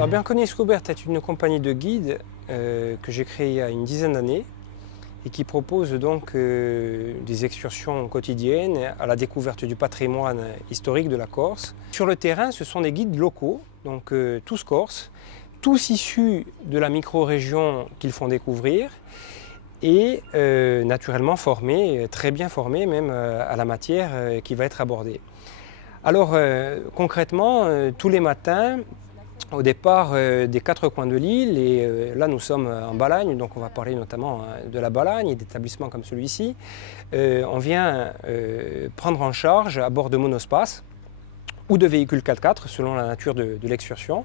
Alors Bianconi Scoubert est une compagnie de guides que j'ai créée il y a une dizaine d'années et qui propose donc des excursions quotidiennes à la découverte du patrimoine historique de la Corse. Sur le terrain, ce sont des guides locaux, donc tous corses, tous issus de la micro-région qu'ils font découvrir et naturellement formés, très bien formés même à la matière qui va être abordée. Alors concrètement, tous les matins, au départ des quatre coins de l'île, et là nous sommes en Balagne, donc on va parler notamment de la Balagne et d'établissements comme celui-ci. On vient prendre en charge à bord de monospaces ou de véhicules 4x4 selon la nature de l'excursion,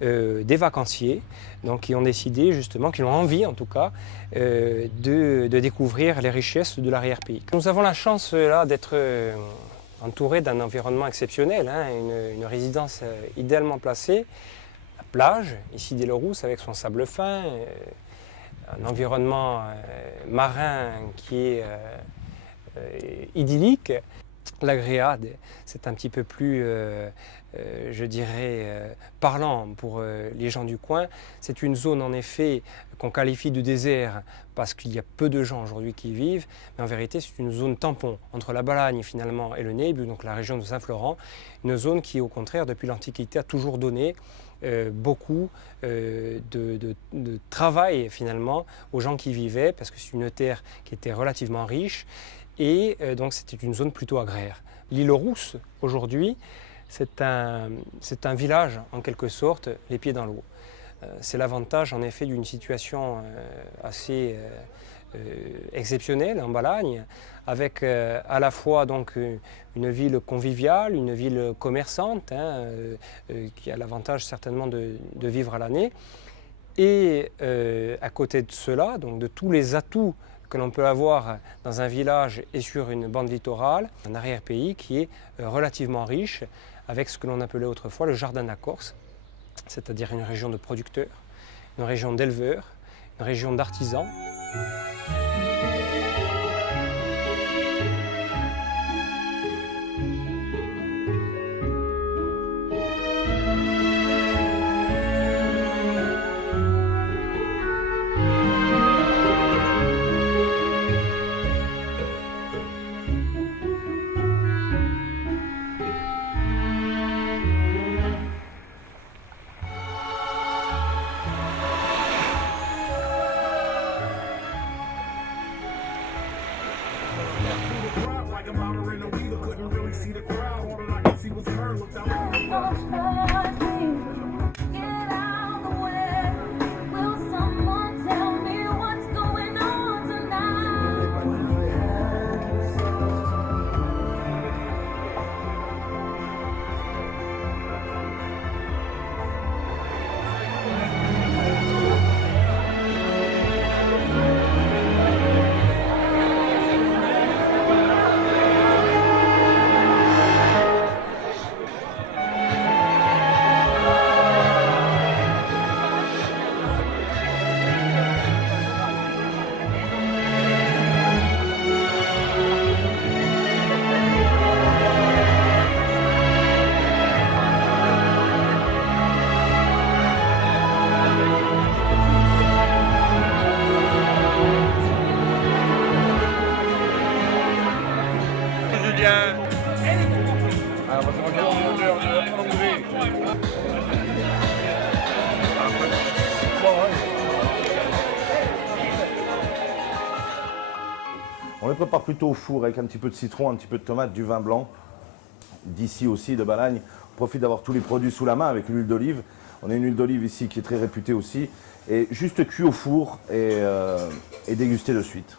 des vacanciers donc, qui ont décidé justement, qui ont envie en tout cas, de découvrir les richesses de l'arrière-pays. Nous avons la chance là d'être entouré d'un environnement exceptionnel, hein, une résidence idéalement placée, la plage, ici d'Île-aux-Rousses avec son sable fin, un environnement marin qui est idyllique. L'Agréade, c'est un petit peu plus, je dirais, parlant pour les gens du coin. C'est une zone en effet qu'on qualifie de désert parce qu'il y a peu de gens aujourd'hui qui y vivent, mais en vérité c'est une zone tampon entre la Balagne finalement et le Neibut, donc la région de Saint-Florent, une zone qui au contraire depuis l'Antiquité a toujours donné beaucoup de travail finalement aux gens qui y vivaient parce que c'est une terre qui était relativement riche. Et donc c'était une zone plutôt agraire. L'Île-aux-Rousses, aujourd'hui, c'est un village en quelque sorte, les pieds dans l'eau. C'est l'avantage en effet d'une situation assez exceptionnelle en Balagne, avec à la fois donc, une ville conviviale, une ville commerçante, hein, qui a l'avantage certainement de vivre à l'année, et à côté de cela, donc de tous les atouts que l'on peut avoir dans un village et sur une bande littorale, un arrière-pays qui est relativement riche avec ce que l'on appelait autrefois le jardin de la Corse, c'est-à-dire une région de producteurs, une région d'éleveurs, une région d'artisans. prépare plutôt au four avec un petit peu de citron, un petit peu de tomate, du vin blanc. D'ici aussi, de Balagne. On profite d'avoir tous les produits sous la main avec l'huile d'olive. On a une huile d'olive ici qui est très réputée aussi. Et juste cuit au four et dégusté de suite.